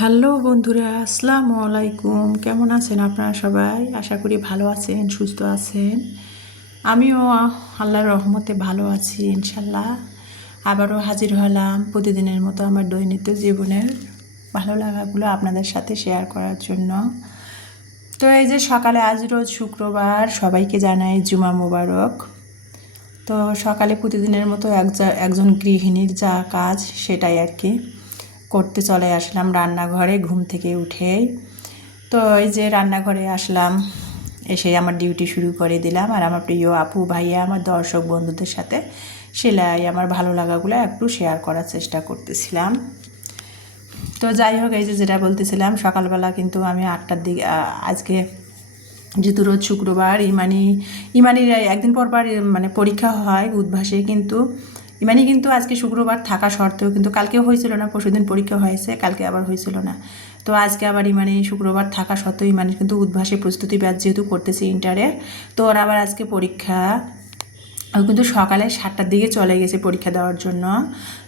Hello বন্ধুরা, আসসালামু আলাইকুম। কেমন আছেন আপনারা সবাই? আশা করি ভালো আছেন, সুস্থ আছেন। আমিও আল্লাহর রহমতে ভালো আছি ইনশাল্লাহ। আবারও হাজির হলাম প্রতিদিনের মতো আমার দৈনন্দিন জীবনের ভালো লাগাগুলো আপনাদের সাথে শেয়ার করার জন্য। তো এই যে সকালে, আজ রোজ শুক্রবার, সবাইকে জানাই জুমা মোবারক। তো সকালে প্রতিদিনের মতো একজন গৃহিণীর যা কাজ সেটাই আর কি করতে চলে আসলাম রান্নাঘরে ঘুম থেকে উঠেই। তো এই যে রান্নাঘরে আসলাম, এসে আমার ডিউটি শুরু করে দিলাম। আর আমার প্রিয় আপু ভাইয়া, আমার দর্শক বন্ধুদের সাথে সেলাই আমার ভালো লাগাগুলো একটু শেয়ার করার চেষ্টা করতেছিলাম। তো যাই হোক, এই যে যেটা বলতেছিলাম, সকালবেলা কিন্তু আমি 8টার দিকে, আজকে যেহেতু রোজ শুক্রবার, ইমানির একদিন পর মানে পরীক্ষা হয় উদ্ভাসে, কিন্তু ইমানি কিন্তু আজকে শুক্রবার থাকা সত্ত্বেও কিন্তু কালকেও হয়েছিল না, পরশুদিন পরীক্ষা হয়েছে, কালকে আবার হয়েছিল না। তো আজকে আবার ইমানি শুক্রবার থাকা সত্ত্বেও ইমানি কিন্তু উদ্ভাসে প্রস্তুতি ব্যাচ যেহেতু করতেছে ইন্টারের, তো ওর আবার আজকে পরীক্ষা। ও কিন্তু সকালে 7টার দিকে চলে গেছে পরীক্ষা দেওয়ার জন্য।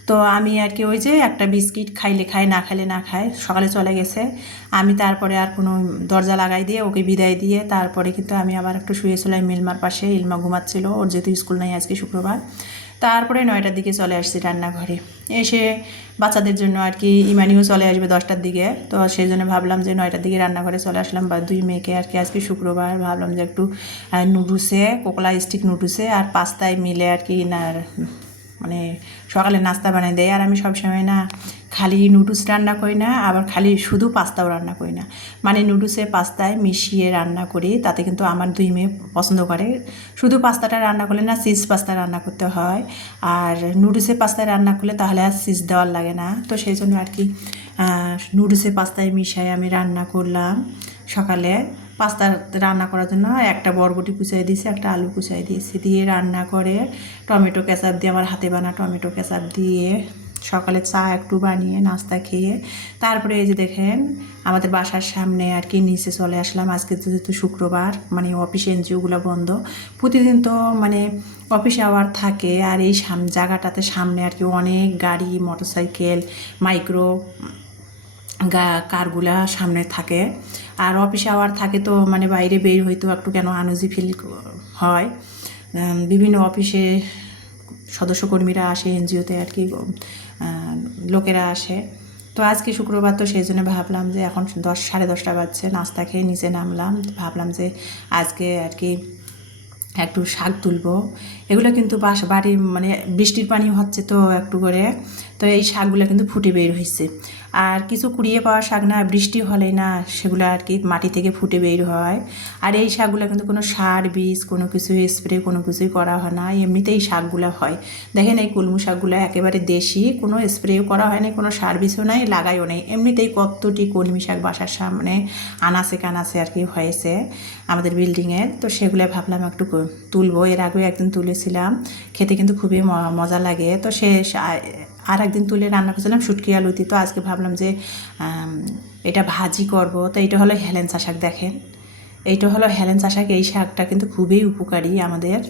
তো আমি আর কি ওই যে একটা বিস্কিট খাইলে খায়, না খাইলে না খায়, সকালে চলে গেছে। আমি তারপরে আর কোনো দরজা লাগাই দিয়ে ওকে বিদায় দিয়ে তারপরে কিন্তু আমি আবার একটু শুয়েছিলাম ইলমার পাশে। ইলমা ঘুমাচ্ছিল, ওর যেহেতু স্কুল নাই আজকে শুক্রবার। তারপরে 9টার দিকে চলে আসছি রান্নাঘরে। এসে বাচ্চাদের জন্য আর কি ইমানিও চলে আসবে 10টার দিকে, তো সেই জন্য ভাবলাম যে 9টার দিকে রান্নাঘরে চলে আসলাম। বা দুই মেয়েকে আর কি আজকে শুক্রবার ভাবলাম যে একটু নুডলসে, কোকলা স্টিক নুডলসে আর পাস্তায় মিলে আর কি না, মানে সকালে নাস্তা বানাই দেয়। আর আমি সবসময় না খালি নুডলস রান্না করি না, আবার খালি শুধু পাস্তাও রান্না করি না, মানে নুডলসে পাস্তায় মিশিয়ে রান্না করি। তাতে কিন্তু আমার দুই মেয়ে পছন্দ করে। শুধু পাস্তাটা রান্না করলে না চিজ পাস্তা রান্না করতে হয়, আর নুডলসে পাস্তায় রান্না করলে তাহলে আর চিজ দেওয়ার লাগে না। তো সেই জন্য আর কি নুডলসে পাস্তায় মিশাই আমি রান্না করলাম সকালে। পাস্তা রান্না করার জন্য একটা বরবটি কুচাই দিয়েছি, একটা আলু কুচাই দিয়েছি, দিয়ে রান্না করে টমেটো কেচাপ দিয়ে, আমার হাতে বানা টমেটো কেচাপ দিয়ে সকালে চা একটু বানিয়ে নাস্তা খেয়ে তারপরে এই যে দেখেন আমাদের বাসার সামনে আর কি নিচে চলে আসলাম। আজকে যেহেতু শুক্রবার, মানে অফিস এনজিওগুলো বন্ধ, প্রতিদিন তো মানে অফিস আওয়ার থাকে। আর এই জায়গাটাতে সামনে আর কি অনেক গাড়ি, মোটরসাইকেল, মাইক্রো কারগুলা সামনে থাকে। আর অফিস আওয়ার থাকে, তো মানে বাইরে বের হইতেও একটু কেন আনইজি ফিল হয়। বিভিন্ন অফিসে সদস্যকর্মীরা আসে, এনজিওতে আর কি লোকেরা আসে। তো আজকে শুক্রবার, তো সেই জন্য ভাবলাম যে এখন 10, সাড়ে 10টা বাজছে, নাস্তা খেয়ে নিচে নামলাম। ভাবলাম যে আজকে আর কি একটু শাক তুলবো। এগুলো কিন্তু বাড়ি মানে বৃষ্টির পানি হচ্ছে তো একটু করে, তো এই শাকগুলো কিন্তু ফুটে বের হয়েছে। আর কিছু কুড়িয়ে পাওয়া শাক না, বৃষ্টি হলে না সেগুলো আর কি মাটি থেকে ফুটে বের হয়। আর এই শাকগুলো কিন্তু কোনো সার বীজ কোনো কিছু স্প্রে কোনো কিছুই করা হয় না, এমনিতেই শাকগুলো হয়। দেখেন এই কলমু শাকগুলো একেবারে দেশি, কোনো স্প্রেও করা হয় না, কোনো সার বীজও নাই, লাগাইও নেই, এমনিতেই কতটি কলমি শাক বাসার সামনে আনাচে কানাচে আর কি হয়েছে আমাদের বিল্ডিংয়ের। তো সেগুলো ভাবলাম একটু তুলবো। এর আগেও একদিন তুলেছিলাম, খেতে কিন্তু খুবই মজা লাগে। তো আর একদিন তুলে রান্না করছিলাম শুটকি আলু দিয়ে। তো আজকে ভাবলাম যে এটা ভাজি করব। তো এইটা হলো হেলেঞ্চা শাক। দেখেন এইটা হলো হেলেঞ্চা শাক। এই শাকটা কিন্তু খুবই উপকারী আমাদের,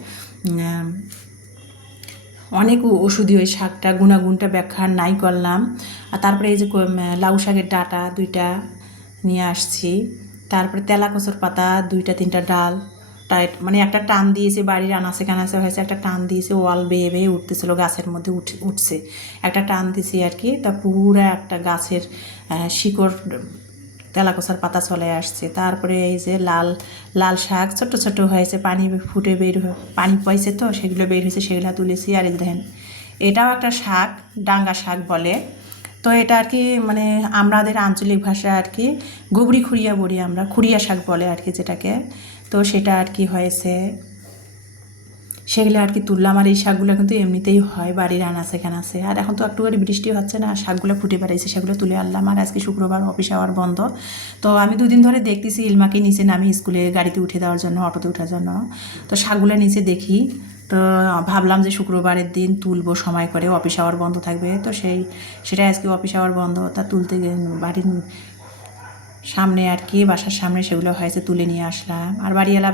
অনেক ওষুধি ওই শাকটা, গুণাগুণটা ব্যাখ্যা নাই করলাম। আর তারপরে এই যে লাউ শাকের ডাঁটা 2টা নিয়ে আসছি। তারপরে তেলা কচুর পাতা 2-3টা ডাল টাইট, মানে একটা টান দিয়েছে, বাড়ির আনাচে কানাচে হয়েছে, একটা টান দিয়েছে, ওয়াল বেয়ে বেয়ে উঠতেছিল, গাছের মধ্যে উঠছে, একটা টান দিয়েছি আর কি। তা পুরো একটা গাছের শিকড় তেলাকোচার পাতা চলে আসছে। তারপরে এই যে লাল লাল শাক ছোট ছোট হয়েছে, পানি ফুটে পানি পাইছে, তো সেগুলো বের হয়েছে, সেগুলো তুলেছি। আর এই দেখেন এটাও একটা শাক, ডাঙ্গা শাক বলে। তো এটা আর কি মানে আমাদের আঞ্চলিক ভাষা আর কি গুবরি খুঁড়িয়া বলি আমরা, খুঁড়িয়া শাক বলে আর কি যেটাকে। তো সেটা আর কি হয়েছে, সেগুলো আর কি তুললাম। আর এই শাকগুলো কিন্তু এমনিতেই হয় বাড়ির আনাচে কানাচে। আর এখন তো একটু করে বৃষ্টি হচ্ছে না, শাকগুলো ফুটে বেড়াইছে, সেগুলো তুলে আনলাম। আর আজকে শুক্রবার, অফিস আওয়ার বন্ধ। তো আমি 2 দিন ধরে দেখতেছি ইলমাকে নিচে নামি স্কুলে গাড়িতে উঠে দেওয়ার জন্য, অটোতে ওঠার জন্য। তো শাকগুলো নিচে দেখি, তো ভাবলাম যে শুক্রবারের দিন তুলবো সময় করে, অফিস আওয়ার বন্ধ থাকবে। তো সেটাই আজকে অফিস আওয়ার বন্ধ। তা তুলতে বাড়ির সামনে আর কি বাসার সামনে সেগুলো হয়েছে, তুলে নিয়ে আসলাম। আর বাড়িওয়ালা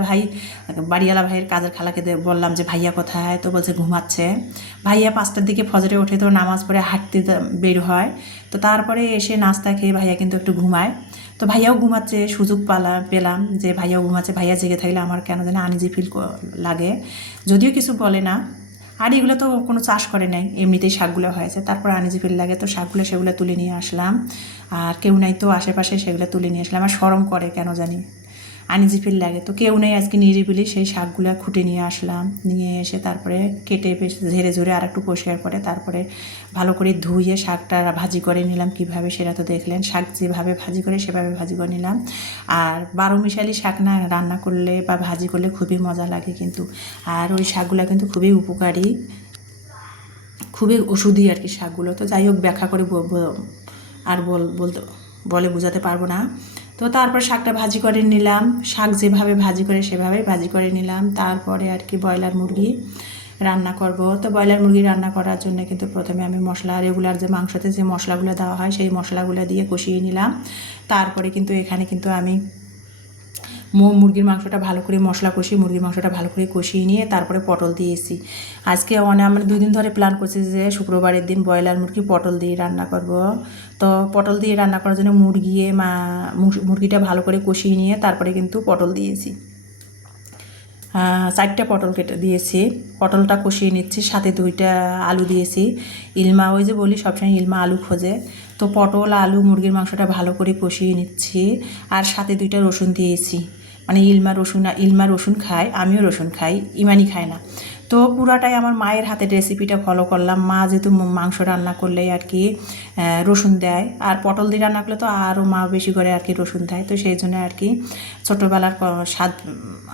ভাইয়ের কাজের খালাকে বললাম যে ভাইয়া কোথায়, তো বলছে ঘুমাচ্ছে। ভাইয়া 5টার দিকে ফজরে ওঠে, তো নামাজ পড়ে হাঁটতে বের হয়, তো তারপরে এসে নাস্তা খেয়ে ভাইয়া কিন্তু একটু ঘুমায়। তো ভাইয়াও ঘুমাচ্ছে, সুযোগ পেলাম যে ভাইয়াও ঘুমাচ্ছে। ভাইয়া জেগে থাকলে আমার কেন যেন আনইজি ফিল লাগে, যদিও কিছু বলে না। আর এগুলো তো কোনো চাষ করে নাই, এমনিতেই শাকগুলো হয়েছে, তারপর আনইজি ফিল লাগে, তো শাকগুলো সেগুলো তুলে নিয়ে আসলাম। আর কেউ নাই তো আশেপাশে, সেগুলো তুলে নিয়ে আসলাম। আর শরম করে কেন জানি, আনইজি ফিল লাগে, তো কেউ নেই আজকে, নিরিবিলি সেই শাকগুলো খুঁটে নিয়ে আসলাম। নিয়ে এসে তারপরে কেটে বেশ ঝেড়ে ঝুড়ে আর একটু পরিষ্কার করে তারপরে ভালো করে ধুয়ে শাকটা ভাজি করে নিলাম। কীভাবে সেটা তো দেখলেন, শাক যেভাবে ভাজি করে সেভাবে ভাজি করে নিলাম। আর 12 মিশালি শাক না রান্না করলে বা ভাজি করলে খুবই মজা লাগে কিন্তু। আর ওই শাকগুলো কিন্তু খুবই উপকারী, খুবই ওষুধি আর কি শাকগুলো। তো যাই হোক, ব্যাখ্যা করে আর বলতে বলে বোঝাতে পারবো না। তো তারপর শাকটা ভাজি করে নিলাম, শাক যেভাবে ভাজি করে সেভাবেই ভাজি করে নিলাম। তারপরে আর কি ব্রয়লার মুরগি রান্না করব। তো ব্রয়লার মুরগি রান্না করার জন্য কিন্তু প্রথমে আমি মশলা, রেগুলার যে মাংসতে যে মশলাগুলো দেওয়া হয় সেই মশলাগুলো দিয়ে কষিয়ে নিলাম। তারপরে কিন্তু এখানে কিন্তু আমি মুরগির মাংসটা ভালো করে মশলা কষিয়ে মুরগির মাংসটা ভালো করে কষিয়ে নিয়ে তারপরে পটল দিয়েছি। আজকে আমরা 2 দিন ধরে প্ল্যান করছি যে শুক্রবারের দিন ব্রয়লার মুরগি পটল দিয়ে রান্না করব। তো পটল দিয়ে রান্না করার জন্য মুরগিটা ভালো করে কষিয়ে নিয়ে তারপরে কিন্তু পটল দিয়েছি। 4টা পটল কেটে দিয়েছি, পটলটা কষিয়ে নিচ্ছি, সাথে 2টা আলু দিয়েছি। ইলমা, ওই যে বলি সবসময় ইলমা আলু খোঁজে, তো পটল আলু মুরগির মাংসটা ভালো করে কষিয়ে নিচ্ছি। আর সাথে 2টা রসুন দিয়েছি, মানে ইলমা রসুন খায়, আমিও রসুন খাই, ইমানি খায় না। তো পুরাটাই আমার মায়ের হাতের রেসিপিটা ফলো করলাম। মা যেহেতু মাংস রান্না করলে আর কি রসুন দেয়, আর পটল দিয়ে রান্না করলে তো আরও মা বেশি করে আর কি রসুন দেয়, তো সেই জন্য আর কি ছোটোবেলার স্বাদ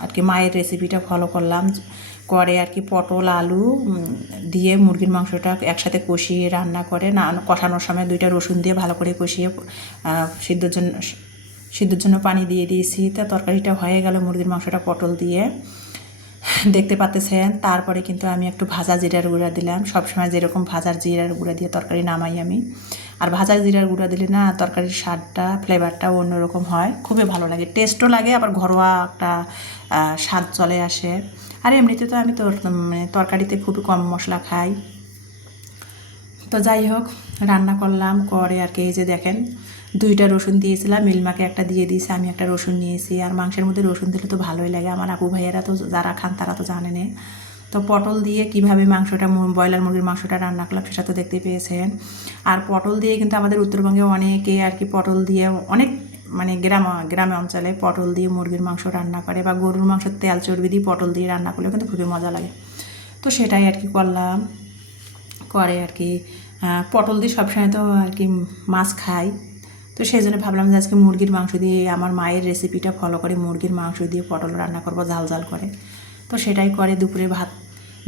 আর কি মায়ের রেসিপিটা ফলো করলাম। করে আর কি পটল আলু দিয়ে মুরগির মাংসটা একসাথে কষিয়ে রান্না করে, না কষানোর সময় 2টা রসুন দিয়ে ভালো করে কষিয়ে সিদ্ধর জন্য পানি দিয়ে দিয়েছি। তা তরকারিটা হয়ে গেল মুরগির মাংসটা পটল দিয়ে, দেখতে পাচ্ছেন। তারপরে কিন্তু আমি একটু ভাজা জিরার গুঁড়া দিলাম, সবসময় যেরকম ভাজার জিরার গুঁড়া দিয়ে তরকারি নামাই আমি। আর ভাজা জিরার গুঁড়া দিলে না তরকারির স্বাদটা, ফ্লেভারটাও অন্যরকম হয়, খুবই ভালো লাগে, টেস্টও লাগে, আবার ঘরোয়া একটা স্বাদ চলে আসে। আর এমনিতে তো আমি তরকারিতে খুবই কম মশলা খাই। তো যাই হোক, রান্না করলাম করে আর কি, এই যে দেখেন 2টা রসুন দিয়েছিলাম, মিলমাকে একটা দিয়ে দিয়েছি, আমি একটা রসুন নিয়েছি। আর মাংসের মধ্যে রসুন দিলে তো ভালোই লাগে, আমার আপু ভাইয়েরা তো যারা খান তারা তো জানেন। তো পটল দিয়ে কিভাবে ব্রয়লার মুরগির মাংসটা রান্না করলাম সেটা তো দেখতে পেয়েছেন। আর পটল দিয়ে কিন্তু আমাদের উত্তরবঙ্গে অনেকে আর কি পটল দিয়ে অনেক, মানে গ্রামে অঞ্চলে পটল দিয়ে মুরগির মাংস রান্না করে, বা গরুর মাংস তেল চর্বি দিয়ে পটল দিয়ে রান্না করলে কিন্তু খুবই মজা লাগে। তো সেটাই আর কি করলাম, করে আর কি পটল দিয়ে সবসময় তো আর কি মাছ খাই, তো সেই জন্য ভাবলাম যে আজকে মুরগির মাংস দিয়ে আমার মায়ের রেসিপিটা ফলো করে মুরগির মাংস দিয়ে পটল রান্না করবো ঝাল ঝাল করে। তো সেটাই করে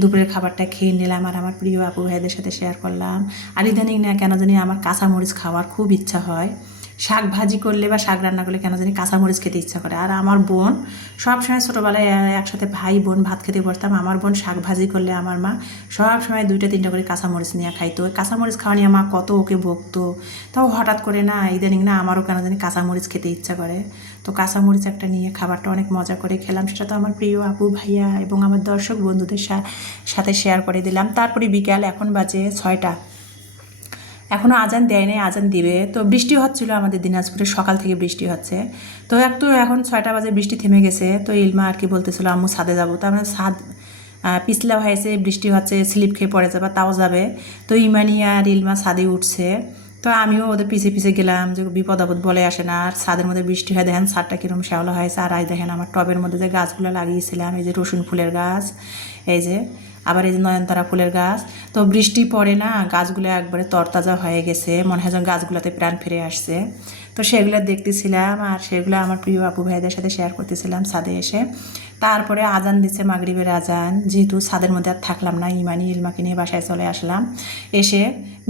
দুপুরের খাবারটা খেয়ে নিলাম, আর আমার প্রিয় আপু ভাইদের সাথে শেয়ার করলাম। আর ইদানিং না কেন জানি আমার কাঁচামরিচ খাওয়ার খুব ইচ্ছা হয়, শাক ভাজি করলে বা শাক রান্না করলে কেন জানি কাঁচামরিচ খেতে ইচ্ছা করে। আর আমার বোন সবসময় ছোটোবেলায় একসাথে ভাই বোন ভাত খেতে বসতাম, আমার বোন শাক ভাজি করলে আমার মা সবসময় 2টা 3টা করে কাঁচামরিচ নিয়ে খাইতো। কাঁচামরিচ খাওয়া নিয়ে মা কত ওকে বকতো, তাও হঠাৎ করে না ইদানিং না আমারও কেন জানি কাঁচামরিচ খেতে ইচ্ছা করে। তো কাঁচামরিচ একটা নিয়ে খাবারটা অনেক মজা করে খেলাম, সেটা তো আমার প্রিয় আপু ভাইয়া এবং আমার দর্শক বন্ধুদের সাথে শেয়ার করে দিলাম। তারপরে বিকাল, এখন বাজে 6টা, এখনও আজান দেয় নাই, আজান দিবে। তো বৃষ্টি হচ্ছিল আমাদের দিনাজপুরে, সকাল থেকে বৃষ্টি হচ্ছে। তো এখন 6টা বাজে বৃষ্টি থেমে গেছে। তো ইলমা আর কি বলতেছিল আম্মু ছাদে যাবো, তো আমরা ছাদ পিছলা হয়েছে, বৃষ্টি হচ্ছে, স্লিপ খেয়ে পড়ে যাবে, তাও যাবে। তো ইমানি আর ইলমা ছাদে উঠছে, তো আমিও ওদের পিছিয়ে পিছিয়ে গেলাম, যে বিপদ আপদ বলে আসে না। আর ছাদের মধ্যে বৃষ্টি হয়, দেখেন ছাদটা কীরকম শ্যাওলা হয়েছে। আর আজ দেখেন আমার টবের মধ্যে যে গাছগুলো লাগিয়েছিলাম, এই যে রসুন ফুলের গাছ, এই যে আবার এই যে নয়নতারা ফুলের গাছ। তো বৃষ্টি পড়ে না গাছগুলো একবারে তরতাজা হয়ে গেছে, মনে হয় যেন গাছগুলোতে প্রাণ ফিরে আসছে। তো সেগুলো দেখতেছিলাম, আর সেগুলো আমার প্রিয় আপু ভাইদের সাথে শেয়ার করতেছিলাম ছাদে এসে। তারপরে আজান দিচ্ছে, মাগরিবের আজান, যেহেতু ছাদের মধ্যে আর থাকলাম না, ইলমাকে নিয়ে বাসায় চলে আসলাম। এসে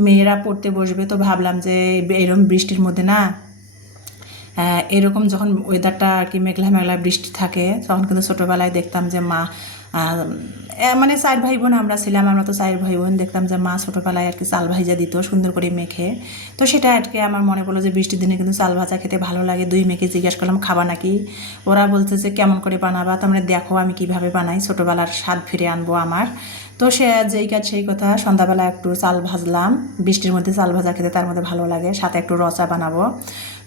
মেয়েরা পড়তে বসবে, তো ভাবলাম যে এরকম বৃষ্টির মধ্যে না, এরকম যখন ওয়েদারটা আর কি মেঘলা মেঘলা বৃষ্টি থাকে, তখন কিন্তু ছোটোবেলায় দেখতাম যে মা মানে 4 ভাই বোন আমরা ছিলাম, আমরা তো 4 ভাই বোন। দেখতাম যে মা ছোটোবেলায় আর কি চাল ভাজা দিত সুন্দর করে মেখে। তো সেটা আর কি আমার মনে পড়লো যে বৃষ্টির দিনে কিন্তু চাল ভাজা খেতে ভালো লাগে। 2 মেয়েকে জিজ্ঞাসা করলাম খাবা নাকি, ওরা বলছে যে কেমন করে বানাবা, তোমরা দেখো আমি কিভাবে বানাই, ছোটোবেলার স্বাদ ফিরে আনবো আমার। তো সে যেই কাজ সেই কথা, সন্ধ্যাবেলা একটু চাল ভাজলাম, বৃষ্টির মধ্যে চাল ভাজা খেতে তার মধ্যে ভালো লাগে, সাথে একটু রচা বানাবো।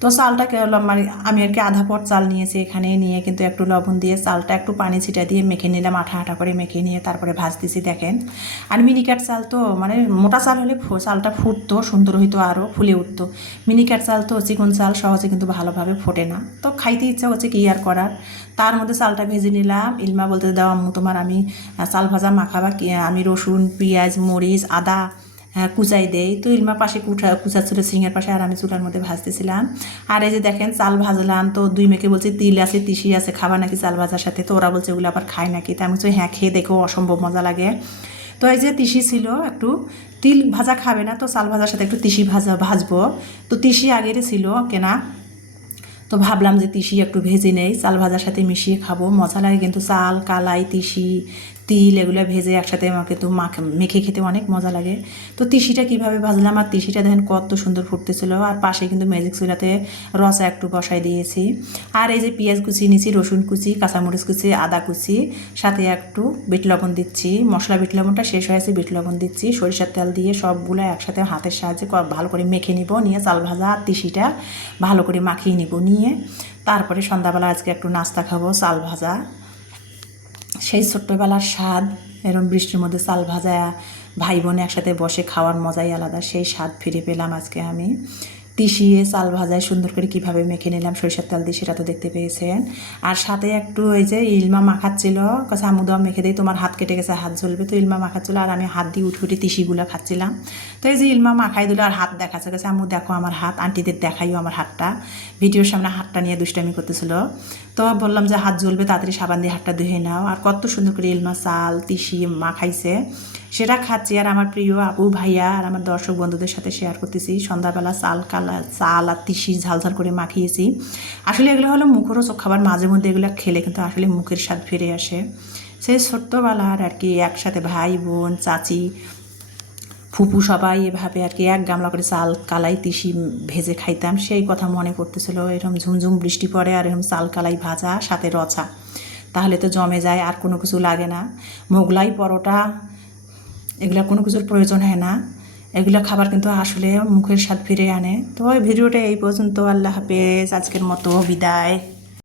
তো চালটাকে মানে আমি আর কি আধা পট চাল নিয়েছি এখানে, নিয়ে কিন্তু একটু লবণ দিয়ে চালটা একটু পানি ছিটা দিয়ে মেখে নিলাম, আঠা আঠা করে মেখে নিয়ে তারপরে ভাজতেছি দেখেন। আর মিনিকাট চাল তো মানে মোটা চাল হলে চালটা ফুটতো, সুন্দর হইতো, আরও ফুলে উঠতো। মিনিকাট চাল তো চিকন চাল, সহজে কিন্তু ভালোভাবে ফোটে না। তো খাইতে ইচ্ছা হচ্ছে কি আর করার, তার মধ্যে চালটা ভেজে নিলাম। ইলমা বলতে দাও আম্মু তোমার আমি চাল ভাজা মাখাবা, আমি রসুন পেঁয়াজ মরিচ আদা কুচাই দেই। তো ইলমা পাশে কুচাচ্ছিল সিংয়ের পাশে, আর আমি চুলার মধ্যে ভাজতেছিলাম। আর এই যে দেখেন চাল ভাজলাম, তো 2 মেয়েকে বলছি তিল আছে তিসি আছে খাবা নাকি চাল ভাজার সাথে, তো ওরা বলছে ওগুলো আবার খায় নাকি। তো আমি বলছি হ্যাঁ খেয়ে দেখো অসম্ভব মজা লাগে। তো এই যে তিসি ছিল, একটু তিল ভাজা খাবে না, তো চাল ভাজার সাথে একটু তিসি ভাজবো। তো তিসি আগেরই ছিল কেনা, তো ভাবলাম যে তিসি একটু ভেজে নেই, চাল ভাজার সাথে মিশিয়ে খাবো, মজা লাগে কিন্তু। চাল কালাই তিসি তিল এগুলো ভেজে একসাথে আমাকে তো মেখে খেতে অনেক মজা লাগে। তো তিসিটা কীভাবে ভাজলাম, আর তিসিটা দেখেন কত সুন্দর ফুটতেছিল। আর পাশে কিন্তু ম্যাজিক চুলাতে রসা একটু বসাই দিয়েছি। আর এই যে পেঁয়াজ কুচি নিয়েছি, রসুন কুচি কাঁচামরিচ কুচি আদা কুচি, সাথে একটু বিট লবণ দিচ্ছি, মশলা বিট লবণটা শেষ হয়েছে, বিট লবণ দিচ্ছি, সরিষার তেল দিয়ে সবগুলো একসাথে হাতের সাহায্যে ভালো করে মেখে নিব, নিয়ে চাল ভাজা আর তিসিটা ভালো করে মাখিয়ে নিব, নিয়ে তারপরে সন্ধ্যাবেলা আজকে একটু নাস্তা খাবো চাল ভাজা। সেই ছোট্টবেলার স্বাদ, এরকম বৃষ্টির মধ্যে চাল ভাজা ভাই বোনে একসাথে বসে খাওয়ার মজাই আলাদা, সেই স্বাদ ফিরে পেলাম আজকে আমি। তিসিয়ে চাল ভাজায় সুন্দর করে কীভাবে মেখে নিলাম সরিষার তেল দিয়ে, সেটা তো দেখতে পেয়েছেন। আর সাথে একটু ওই যে ইলমা মাখাচ্ছিল, কাছে আমু দাও মেখে দিই তোমার হাত কেটে গেছে হাত জ্বলবে, তো ইলমা মাখাচ্ছিল আর আমি হাত দিয়ে উঠে উঠে তিসিগুলো খাচ্ছিলাম। তো এই যে ইলমা মাখাই দিল আর হাত দেখাচ্ছে, কাছে আমু দেখো আমার হাত, আন্টিদের দেখাইও আমার হাতটা, ভিডিওর সামনে হাতটা নিয়ে দুষ্টামি করতেছিল। তো বললাম যে হাত জ্বলবে তাড়াতাড়ি সাবান দিয়ে হাতটা ধুয়ে নাও। আর কত সুন্দর করে ইলমা চাল তিসি মাখাইছে, সেটা খাচ্ছি। আর আমার প্রিয় আপু ভাইয়া আর আমার দর্শক বন্ধুদের সাথে শেয়ার করতেছি। সন্ধ্যাবেলা চাল আর তিসি ঝালঝাল করে মাখিয়েছি। আসলে এগুলো হলো মুখরোচক খাবার, মাঝে মধ্যে এগুলো খেলে কিন্তু আসলে মুখের স্বাদ ফিরে আসে। সেই ছোট্টবেলার আর কি একসাথে ভাই বোন চাচি ফুপু সবাই এভাবে আর কি এক গামলা করে চাল কালাই তিসি ভেজে খাইতাম, সেই কথা মনে পড়তেছিল। এরকম ঝুমঝুম বৃষ্টি পড়ে আর এরকম চাল কালাই ভাজা সাথে রচা, তাহলে তো জমে যায়, আর কোনো কিছু লাগে না। মোগলাই পরোটা এগুলো কোনো কিছুর প্রয়োজন হয় না, এগুলো খাবার কিন্তু আসলে মুখের স্বাদ ফিরে আনে। তো ভিডিওটা এই পর্যন্ত, আল্লাহ হাফেজ, আজকের মতো বিদায়।